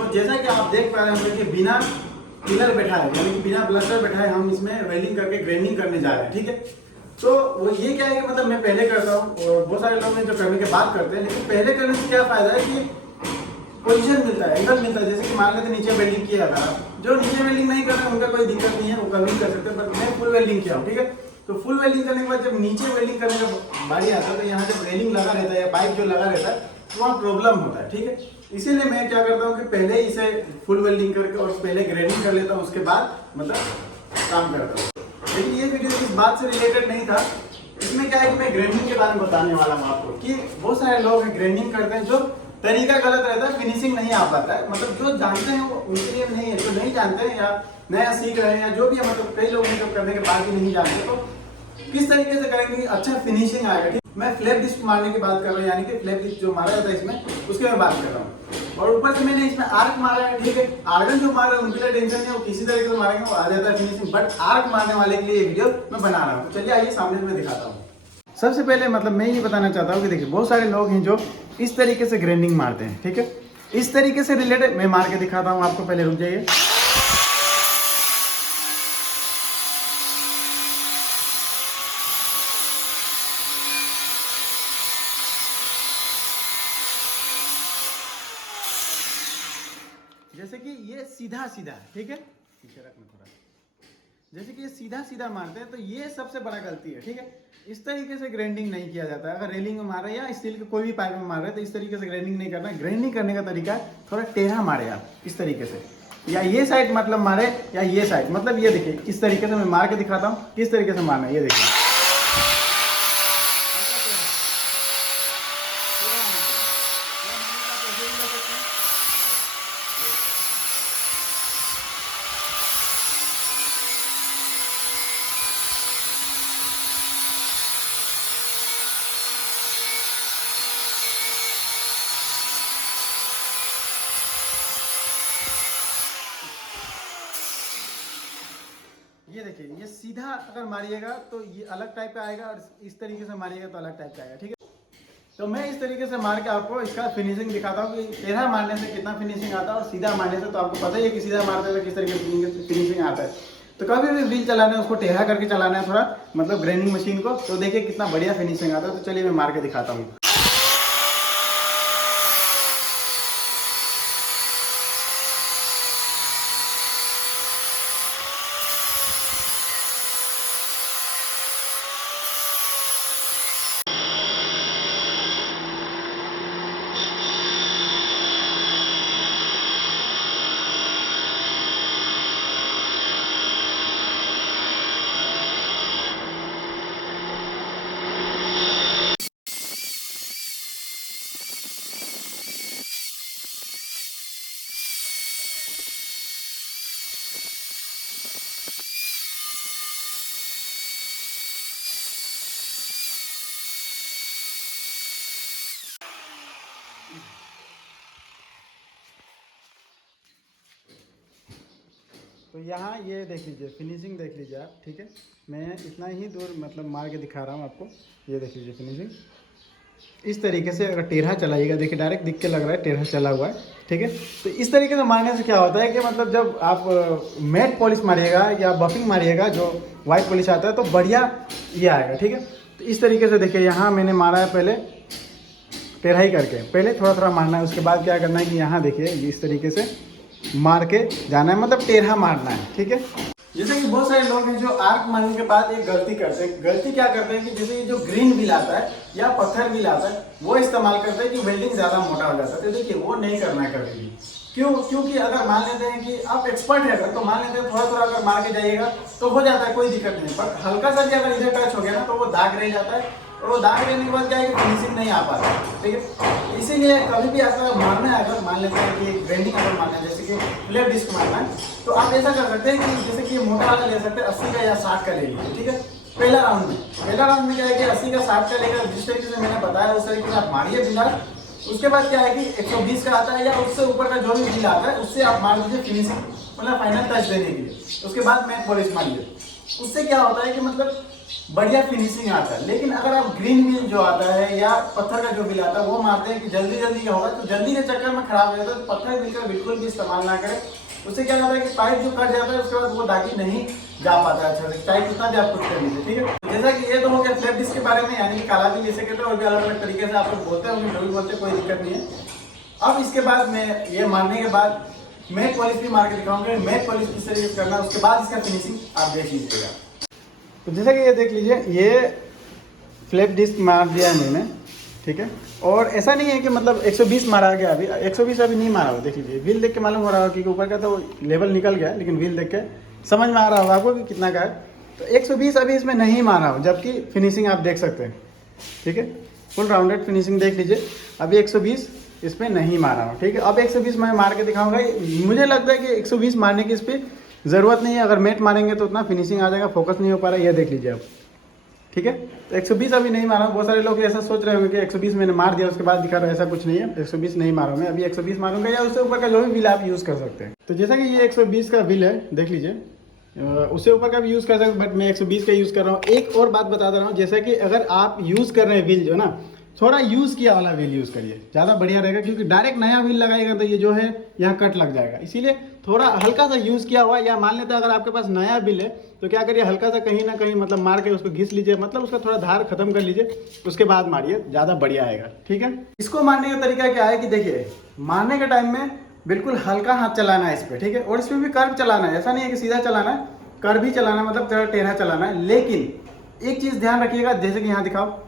तो जैसा कि आप देख पा रहे होंगे कि बिना पिलर बैठाए यानी कि बिना प्लास्टर बैठाए हम इसमें वेल्डिंग करके ग्राइंडिंग करने जा रहे हैं, ठीक है। तो वो ये क्या है कि मतलब मैं पहले करता हूँ और बहुत सारे लोग हैं जो करने के बाद करते हैं, लेकिन पहले करने से क्या फायदा है कि पोजीशन मिलता है, एंगल मिलता है। जैसे कि मान लेते नीचे वेल्डिंग किया था, जो नीचे वेल्डिंग नहीं कर रहे हैं उनका कोई दिक्कत नहीं है, वो कभी कर सकते हैं, पर मैं फुल वेल्डिंग किया हूँ, ठीक है। तो फुल वेल्डिंग करने के बाद जब नीचे वेल्डिंग करने का बारी आता है तो यहाँ जब रेलिंग लगा रहता है या पाइप जो लगा रहता है तो वहाँ प्रॉब्लम होता है, ठीक है। इसीलिए मैं क्या करता हूँ कि पहले इसे फुल वेल्डिंग करके और पहले ग्रेडिंग कर लेता हूँ, उसके बाद मतलब काम करता हूँ। लेकिन ये वीडियो इस बात से रिलेटेड नहीं था। इसमें क्या है कि मैं ग्राइंडिंग के बारे में बताने वाला हूँ आपको कि बहुत सारे लोग ग्राइंडिंग करते हैं जो तरीका गलत रहता है, फिनिशिंग नहीं आ पाता है। मतलब जो जानते हैं वो उनके लिए नहीं है, जो नहीं जानते हैं या नया सीख रहे हैं या जो भी है, मतलब कई लोग हैं जो करने के बाद भी नहीं जानते, तो किस तरीके से करेंगे अच्छा फिनिशिंग आएगा, ठीक। मैं फ्लैप डिस्क मारने की बात कर रहा हूँ, यानी कि फ्लैप डिस्क जो मारा जाता है इसमें, उसके मैं बात कर रहा हूँ। और ऊपर से मैंने इसमें आर्क मारा है, ठीक है। आर्गन जो मारा है उनके लिए टेंशन नहीं है, वो किसी तरीके से मारेंगे वो आ जाता है फिनिशिंग, बट आर्क मारने वाले के लिए ये वीडियो मैं बना रहा हूँ। तो चलिए आइए सामने में दिखाता हूँ। सबसे पहले मतलब मैं ये बताना चाहता हूँ कि देखिए बहुत सारे लोग हैं जो इस तरीके से ग्राइंडिंग मारते हैं, ठीक है। इस तरीके से रिलेटेड मैं मार के दिखाता हूँ आपको, पहले रुक जाइए। जैसे कि ये सीधा सीधा, ठीक है, पीछे रखना थोड़ा। जैसे कि ये सीधा सीधा मारते हैं तो ये सबसे बड़ा गलती है, ठीक है। इस तरीके से ग्राइंडिंग नहीं किया जाता है। अगर रेलिंग में मार रहे हैं या स्टील के कोई भी पाइप में मार रहे हैं तो इस तरीके से ग्राइंडिंग नहीं करना। ग्राइंडिंग करने का तरीका थोड़ा टेढ़ा मारे आप, इस तरीके से, या ये साइड मतलब मारे या ये साइड, मतलब ये देखिए इस तरीके से मैं मार के दिखाता हूँ किस तरीके से मारना है, ये देखिए। ये देखिए ये सीधा अगर मारिएगा तो ये अलग टाइप का आएगा और इस तरीके से मारिएगा तो अलग टाइप का आएगा, ठीक है। तो मैं इस तरीके से मार के आपको इसका फिनिशिंग दिखाता हूँ कि टेढ़ा मारने से कितना फिनिशिंग आता है और सीधा मारने से तो आपको पता ही है कि सीधा मारने से किस तरीके से फिनिशिंग आता है। तो कभी भी व्हील चलाना है उसको टेढ़ा करके चलाना है थोड़ा, मतलब ग्राइंडिंग मशीन को, तो देखिए कितना बढ़िया फिनिशिंग आता है। तो चलिए मैं मार के दिखाता हूँ। तो यहाँ ये देख लीजिए फिनिशिंग देख लीजिए आप, ठीक है। मैं इतना ही दूर मतलब मार के दिखा रहा हूँ आपको, ये देख लीजिए फिनिशिंग। इस तरीके से अगर टेढ़ा चलाइएगा, देखिए डायरेक्ट दिख के लग रहा है टेढ़ा चला हुआ है, ठीक है। तो इस तरीके से मारने से क्या होता है कि मतलब जब आप मैट पॉलिश मारिएगा या बफिंग मारिएगा जो वाइट पॉलिश आता है तो बढ़िया ये आएगा, ठीक है। तो इस तरीके से देखिए यहाँ मैंने मारा है पहले टेढ़ा ही करके, पहले थोड़ा थोड़ा मारना है, उसके बाद क्या करना है कि यहाँ देखिए इस तरीके से मार के जाना है, मतलब टेढ़ा मारना है, ठीक है। जैसे कि बहुत सारे लोग हैं जो आर्क मारने के बाद एक गलती करते हैं। गलती क्या करते हैं कि जैसे ये जो ग्रीन व्हील आता है या पत्थर व्हील आता है वो इस्तेमाल करते हैं कि वेल्डिंग ज़्यादा मोटा हो जाता है। तो देखिए वो नहीं करना है कभी भी। क्यों? क्योंकि अगर मान लेते हैं कि आप एक्सपर्ट है अगर, तो मान लेते हैं थोड़ा थोड़ा अगर मार के जाइएगा तो हो जाता है, कोई दिक्कत नहीं। पर हल्का सा भी अगर इधर टच हो गया ना तो वो दाग रह जाता है, और वो दाग रहने के बाद क्या है कि फिनिशिंग नहीं आ पाता, ठीक है। इसीलिए कभी भी ऐसा मारना है, अगर मान लेते हैं कि ग्राइंडिंग अगर मारना है, जैसे कि फ्लैप डिस्क मारना है, तो आप ऐसा कर सकते हैं कि जैसे कि ये मोटा वाला ले सकते हैं, 80 का या 60 का ले लीजिए, ठीक है। पहला राउंड में क्या है कि 80 का 60 का लेकर जिस तरीके से मैंने बताया उस तरीके से आप मारिए बिना। उसके बाद क्या है कि 120 का आता है या उससे ऊपर का जो भी व्हील आता है उससे आप मार दीजिए फिनिशिंग, मतलब फाइनल टच देने के लिए। उसके बाद मैट पॉलिश मारिए। उससे क्या होता है कि मतलब बढ़िया फिनिशिंग आता है। लेकिन अगर आप ग्रीन व्हील जो आता है या पत्थर का जो व्हील आता है वो मारते हैं कि जल्दी जल्दी क्या होगा, तो जल्दी के चक्कर में खराब हो जाता है। तो पत्थर व्हील का बिल्कुल भी इस्तेमाल ना करें। उससे क्या होता है कि पाइप जो कट जाता है उसके बाद वो दागी नहीं जा पाता है अच्छा से, चाहे कितना भी आप कुछ कर लीजिए, ठीक है। जैसा कि ये तो हो गया फ्लैप डिस्क के बारे में, यानी कि काला व्हील जैसे कहते हैं, और भी अलग अलग तरीके से आप लोग बोलते हैं, जो भी बोलते हैं कोई दिक्कत नहीं है। अब इसके बाद मैं ये मारने के बाद मैट पॉलिश भी मार के दिखाऊंगा। मैट पॉलिश किस तरीके से करना है, उसके बाद इसका फिनिशिंग आप देख लीजिएगा। तो जैसा कि ये देख लीजिए, ये फ्लैप डिस्क मार दिया है मैंने, ठीक है। और ऐसा नहीं है कि मतलब 120 मारा गया, अभी 120 अभी नहीं मारा हुआ। देख लीजिए, व्हील देख के मालूम हो रहा है क्योंकि ऊपर का तो लेवल निकल गया, लेकिन व्हील देख के समझ में आ रहा होगा आपको कि कितना का है। तो 120 अभी इसमें नहीं मारा हो, जबकि फिनिशिंग आप देख सकते हैं, ठीक है। फुल राउंडेड फिनिशिंग देख लीजिए। अभी 120 इसमें नहीं मारा हूँ, ठीक है। अब 120 मैं मार के दिखाऊंगा। मुझे लगता है कि 120 मारने की इस पर ज़रूरत नहीं है। अगर मैट मारेंगे तो उतना फिनिशिंग आ जाएगा, फोकस नहीं हो पा रहा है, ये देख लीजिए आप, ठीक है। तो 120 अभी नहीं मारा हूँ। बहुत सारे लोग ऐसा सोच रहे होंगे कि 120 मैंने मार दिया उसके बाद दिखा रहा है, ऐसा कुछ नहीं है। 120 नहीं मारा मैं, अभी 120 मारूंगा, या उससे ऊपर का जो भी व्हील आप यूज़ कर सकते हैं। तो जैसा कि ये 120 का व्हील है, देख लीजिए, उससे ऊपर का भी यूज़ कर सकते हैं, बट मैं 120 का यूज़ कर रहा हूँ। एक और बात बता दे रहा हूँ, जैसा कि अगर आप यूज़ कर रहे हैं व्हील जो ना, थोड़ा यूज़ किया वाला व्हील यूज़ करिए, ज़्यादा बढ़िया रहेगा। क्योंकि डायरेक्ट नया व्हील लगाएगा तो ये जो है यहाँ कट लग जाएगा। इसीलिए थोड़ा हल्का सा यूज़ किया हुआ, या मान लेते हैं अगर आपके पास नया व्हील है तो क्या करिए, हल्का सा कहीं ना कहीं मतलब मार के उसको घिस लीजिए, मतलब उसका थोड़ा धार खत्म कर लीजिए, उसके बाद मारिए, ज़्यादा बढ़िया आएगा, ठीक है। इसको मारने का तरीका क्या है कि देखिए, मारने के टाइम में बिल्कुल हल्का हाथ चलाना है इस पर, ठीक है। और इसमें भी कर्व चलाना है, ऐसा नहीं है कि सीधा चलाना है, कर्व भी चलाना है, मतलब थोड़ा टेढ़ा चलाना है। लेकिन एक चीज़ ध्यान रखिएगा, जैसे कि यहाँ दिखाओ,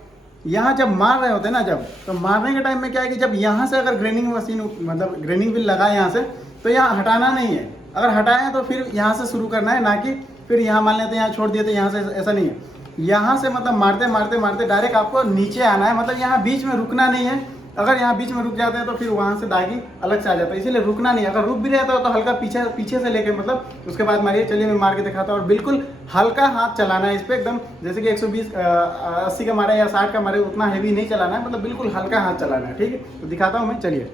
यहाँ जब मार रहे होते हैं ना, जब तो मारने के टाइम में क्या है कि जब यहाँ से अगर ग्रेनिंग मशीन मतलब ग्रेनिंग व्हील लगाए यहाँ से, तो यहाँ हटाना नहीं है। अगर हटाएं तो फिर यहाँ से शुरू करना है, ना कि फिर यहाँ मान लेते हैं यहाँ छोड़ दिए तो यहाँ से, ऐसा नहीं है। यहाँ से मतलब मारते मारते मारते डायरेक्ट आपको नीचे आना है, मतलब यहाँ बीच में रुकना नहीं है। अगर यहाँ बीच में रुक जाते हैं तो फिर वहाँ से दागी अलग से आ जाता है, इसीलिए रुकना नहीं। अगर रुक भी रहता हो तो हल्का पीछे से लेके मतलब उसके बाद मारिए। चलिए मैं मार के दिखाता हूँ। और बिल्कुल हल्का हाथ चलाना है इस पर, एकदम जैसे कि 120 80 का मारे या 60 का मारे, उतना हैवी नहीं चलाना है, मतलब बिल्कुल हल्का हाथ चलाना है, ठीक है। तो दिखाता हूँ मैं, चलिए।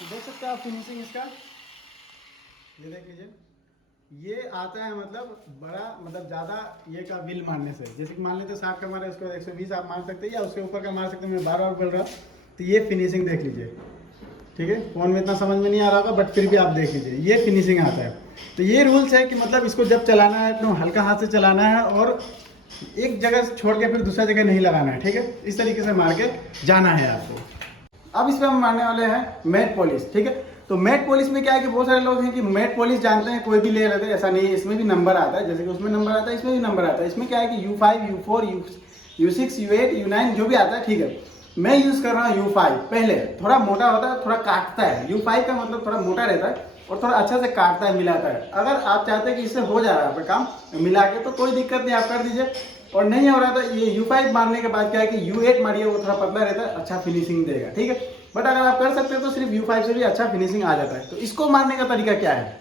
देख सकते हैं आप फिनिशिंग इसका, ये देख लीजिए। ये आता है मतलब बड़ा, मतलब ज़्यादा ये का व्हील मारने से। जैसे कि मान लेते 60 का मारे, उसको 120 आप मार सकते हैं, या उसके ऊपर का मार सकते हैं। मैं बार बार बोल रहा हूँ। तो ये फिनिशिंग देख लीजिए, ठीक है। फोन में इतना समझ में नहीं आ रहा होगा, बट फिर भी आप देख लीजिए, ये फिनिशिंग आता है। तो ये रूल्स है कि मतलब इसको जब चलाना है तो हल्का हाथ से चलाना है, और एक जगह से छोड़ के फिर दूसरा जगह नहीं लगाना है, ठीक है। इस तरीके से मार के जाना है आपको। अब इस पर हम मारने वाले हैं मैट पॉलिश, ठीक है। तो मैट पॉलिश में क्या है कि बहुत सारे लोग हैं कि मैट पॉलिश जानते हैं, कोई भी ले लेते हैं, ऐसा नहीं है। इसमें भी नंबर आता है, जैसे कि उसमें नंबर आता है, इसमें भी नंबर आता है। इसमें क्या है कि U5, U4, U6, U8, U9 जो भी आता है, ठीक है। मैं यूज़ कर रहा हूँ U5। पहले थोड़ा मोटा होता है, थोड़ा काटता है। U5 का मतलब थोड़ा मोटा रहता है और थोड़ा अच्छा से काटता है, मिलाता है। अगर आप चाहते हैं कि इससे हो जा रहा है आपका काम मिला के, तो कोई दिक्कत नहीं, आप कर दीजिए। और नहीं हो रहा था, ये U5 मारने के बाद क्या है कि U8 मारिए, वो थोड़ा पतला रहता है, अच्छा फिनिशिंग देगा, ठीक है। बट अगर आप कर सकते हैं तो सिर्फ U5 से भी अच्छा फिनिशिंग आ जाता है। तो इसको मारने का तरीका क्या है,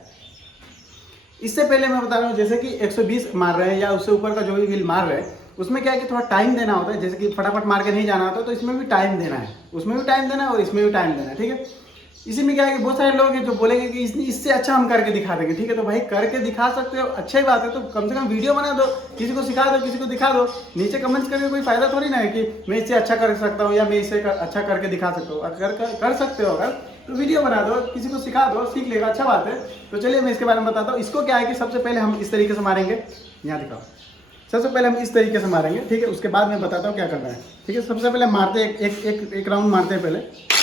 इससे पहले मैं बता रहा हूँ। जैसे कि 120 मार रहे हैं या उससे ऊपर का जो भी व्हील मार रहे हैं, उसमें क्या है कि थोड़ा टाइम देना होता है। जैसे कि फटाफट मार के नहीं जाना होता, तो इसमें भी टाइम देना है, उसमें भी टाइम देना है और इसमें भी टाइम देना है, ठीक है। इसी में क्या है कि बहुत सारे लोग हैं जो बोलेंगे कि इससे अच्छा हम करके दिखा देंगे, ठीक है। तो भाई करके दिखा सकते हो, अच्छी बात है, तो कम से कम वीडियो बना दो, किसी को सिखा दो, किसी को दिखा दो। नीचे कमेंट्स करके कोई फायदा थोड़ी ना है कि मैं इससे अच्छा कर सकता हूँ या मैं इससे अच्छा करके दिखा सकता हूँ। अगर कर सकते हो अगर, तो वीडियो बना दो, किसी को सिखा दो, सीख लेगा, अच्छा बात है। तो चलिए मैं इसके बारे में बताता हूँ। इसको क्या है कि सबसे पहले हम इस तरीके से मारेंगे, यहाँ दिखाओ, सबसे पहले हम इस तरीके से मारेंगे, ठीक है, उसके बाद मैं बताता हूँ क्या करना है, ठीक है। सबसे पहले मारते एक राउंड मारते हैं पहले।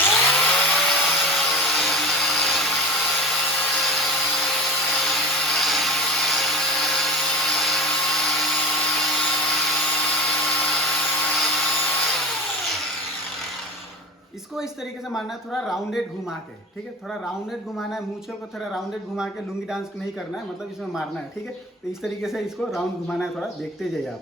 इसको इस तरीके से मारना है, थोड़ा राउंडेड घुमा के, ठीक है, थोड़ा राउंडेड घुमाना है, मूंछों को थोड़ा राउंडेड घुमा के, लुंगी डांस नहीं करना है, मतलब इसमें मारना है, ठीक है। तो इस तरीके से इसको राउंड घुमाना है, थोड़ा देखते जाइए आप।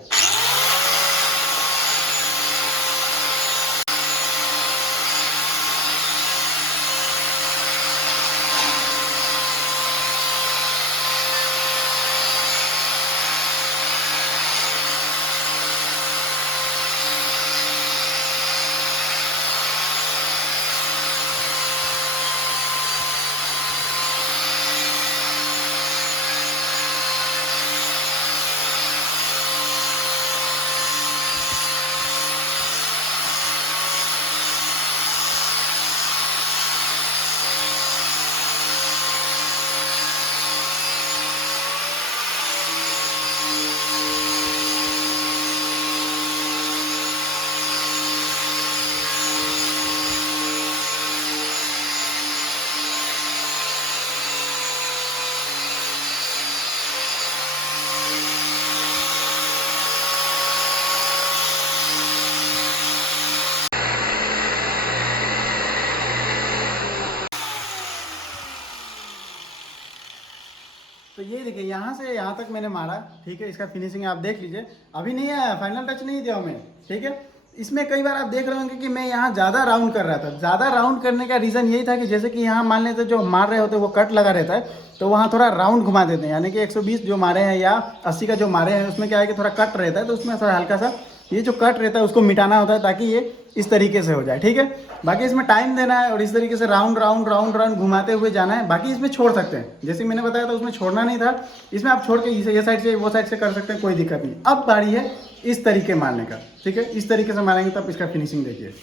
तो ये देखिए यहाँ से यहाँ तक मैंने मारा, ठीक है। इसका फिनिशिंग आप देख लीजिए, अभी नहीं आया, फाइनल टच नहीं दिया मैं, ठीक है। इसमें कई बार आप देख रहे होंगे कि मैं यहाँ ज़्यादा राउंड कर रहा था। ज़्यादा राउंड करने का रीज़न यही था कि जैसे कि यहाँ मान लेते जो मार रहे होते वो कट लगा रहता है, तो वहाँ थोड़ा राउंड घुमा देते हैं, यानी कि 120 जो मारे हैं या 80 का जो मारे हैं उसमें क्या है कि थोड़ा कट रहता है, तो उसमें थोड़ा हल्का सा ये जो कट रहता है उसको मिटाना होता है ताकि ये इस तरीके से हो जाए, ठीक है। बाकी इसमें टाइम देना है और इस तरीके से राउंड राउंड राउंड राउंड घुमाते हुए जाना है। बाकी इसमें छोड़ सकते हैं, जैसे मैंने बताया था उसमें छोड़ना नहीं था, इसमें आप छोड़ के ये साइड से वो साइड से कर सकते हैं, कोई दिक्कत नहीं। अब बारी है इस तरीके मारने का, ठीक है, इस तरीके से मारेंगे तब इसका फिनिशिंग देखिए।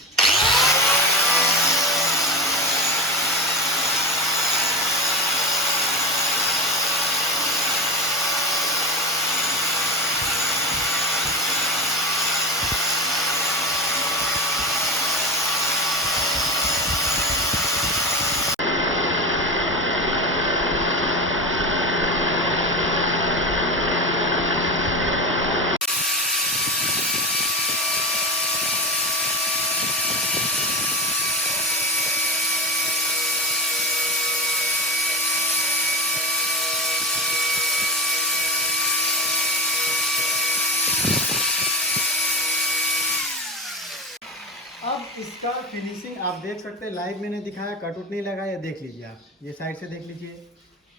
अब इसका फिनिशिंग आप देख सकते हैं, लाइव मैंने दिखाया, कट उट नहीं लगा, ये देख लीजिए आप, ये साइड से देख लीजिए,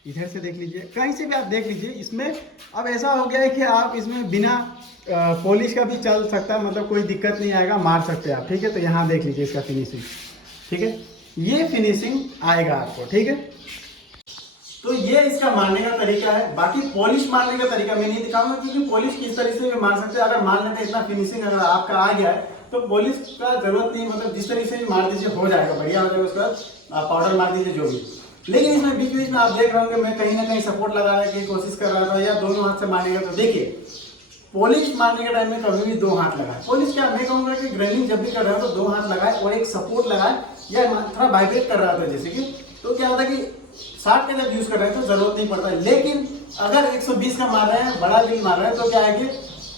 इधर से देख लीजिए, कहीं से भी आप देख लीजिए। इसमें अब ऐसा हो गया है कि आप इसमें बिना पॉलिश का भी चल सकता है, मतलब कोई दिक्कत नहीं आएगा, मार सकते हैं आप, ठीक है। तो यहाँ देख लीजिए इसका फिनिशिंग, ठीक है, ये फिनिशिंग आएगा आपको, ठीक है। तो ये इसका मारने का तरीका है। बाकी पॉलिश मारने का तरीका मैं नहीं दिखाऊंगा, क्योंकि पॉलिश किस तरीके से भी मार सकते हैं। अगर मान लेते हैं इतना फिनिशिंग अगर आपका आ गया है तो पॉलिश का जरूरत नहीं, मतलब जिस तरीके से भी मार दीजिए हो जाएगा, बढ़िया हो जाएगा। उसका आप पाउडर मार दीजिए जो भी। लेकिन इसमें बीच बीच में आप देख रहे होंगे मैं कहीं ना कहीं सपोर्ट लगाने की कोशिश कर रहा था, या दोनों हाथ से मारने का। तो देखिए पॉलिश मारने के टाइम में कभी भी दो हाथ लगाए। पॉलिश क्या मैं कहूंगा कि ग्राइंडिंग जब भी कर रहे हो तो दो हाथ लगाए और एक सपोर्ट लगाए, या थोड़ा वाइब्रेट कर रहा था जैसे कि, तो क्या होता है कि शार्ट के जब यूज कर रहे हैं तो जरूरत नहीं पड़ता है। लेकिन अगर 120 का मार रहे हैं, बड़ा बिल मार रहे हैं, तो क्या है कि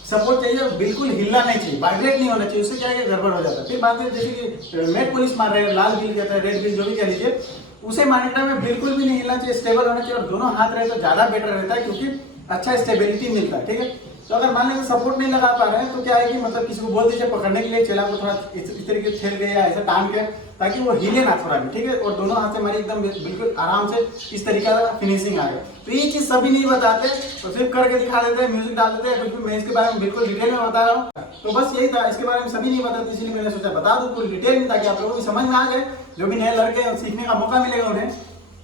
सपोर्ट चाहिए, बिल्कुल हिलना नहीं चाहिए, वाइब्रेट नहीं होना चाहिए, उससे क्या है कि गड़बड़ हो जाता है। फिर बात है जैसे कि मैट पॉलिश मार रहे हैं, लाल बिल कहता है, रेड बिल जो भी कह लीजिए, उसे मारने के टाइम में बिल्कुल भी नहीं हिलना चाहिए, स्टेबल होना चाहिए, और दोनों हाथ रहे तो ज्यादा बेटर रहता है, क्योंकि अच्छा स्टेबिलिटी मिलता है, ठीक है। तो अगर मान लीजिए सपोर्ट नहीं लगा पा रहे हैं तो क्या है कि मतलब किसी को बोल दीजिए पकड़ने के लिए, चेला को थोड़ा इस तरीके से ठेल के या ऐसे टांग के, ताकि वो हिले ना थोड़ा भी, ठीक है। और दोनों हाथ से हमारी एकदम बिल्कुल आराम से इस तरीके का फिनिशिंग आएगा। तो ये चीज सभी नहीं बताते, तो सिर्फ करके दिखा देते हैं, म्यूजिक डाल देते हैं, क्योंकि मैं इसके बारे में बिल्कुल डिटेल में बता रहा हूँ। तो बस यही था, इसके बारे में सभी नहीं बताते, इसलिए मैंने सोचा बता दूं पूरी डिटेल में, ताकि आप लोगों को समझ में आ जाए। जो भी नए लड़के सीखने का मौका मिलेगा उन्हें,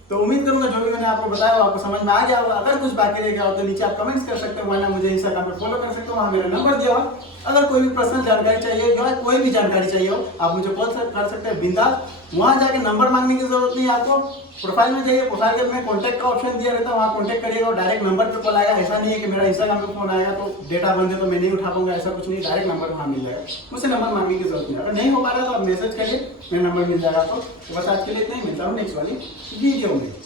तो उम्मीद करूंगा जो भी मैंने आपको बताया वो आपको समझ में आ गया होगा। अगर कुछ बाकी रह गया हो तो नीचे आप कमेंट्स कर सकते हो, वरना मुझे इंस्टाग्राम पे फॉलो कर सकते हो, वहाँ मेरा नंबर दिया हुआ। अगर कोई भी पर्सनल जानकारी चाहिए या कोई भी जानकारी चाहिए हो, आप मुझे कॉल कर सकते हैं बिंदास। वहाँ जाके नंबर मांगने की जरूरत नहीं है आपको। प्रोफाइल में जाइए, प्रोफाइल में कॉन्टैक्ट का ऑप्शन दिया रहता है, वहाँ कॉन्टैक्ट करिएगा और डायरेक्ट नंबर पे कॉल आएगा। ऐसा नहीं है कि मेरा इंस्टाग्राम पे फोन आएगा तो डेटा बंद है तो मैं नहीं उठा पाऊंगा, ऐसा कुछ नहीं, डायरेक्ट नंबर वहाँ मिल जाएगा, मुझसे नंबर मांगने की जरूरत नहीं है। अगर नहीं हो पा रहा है तो आप मैसेज करिए, मेरा नंबर मिल जाएगा। तो बस आज के लिए इतना ही, मिलता हूँ नेक्स्ट वाली वीडियो में।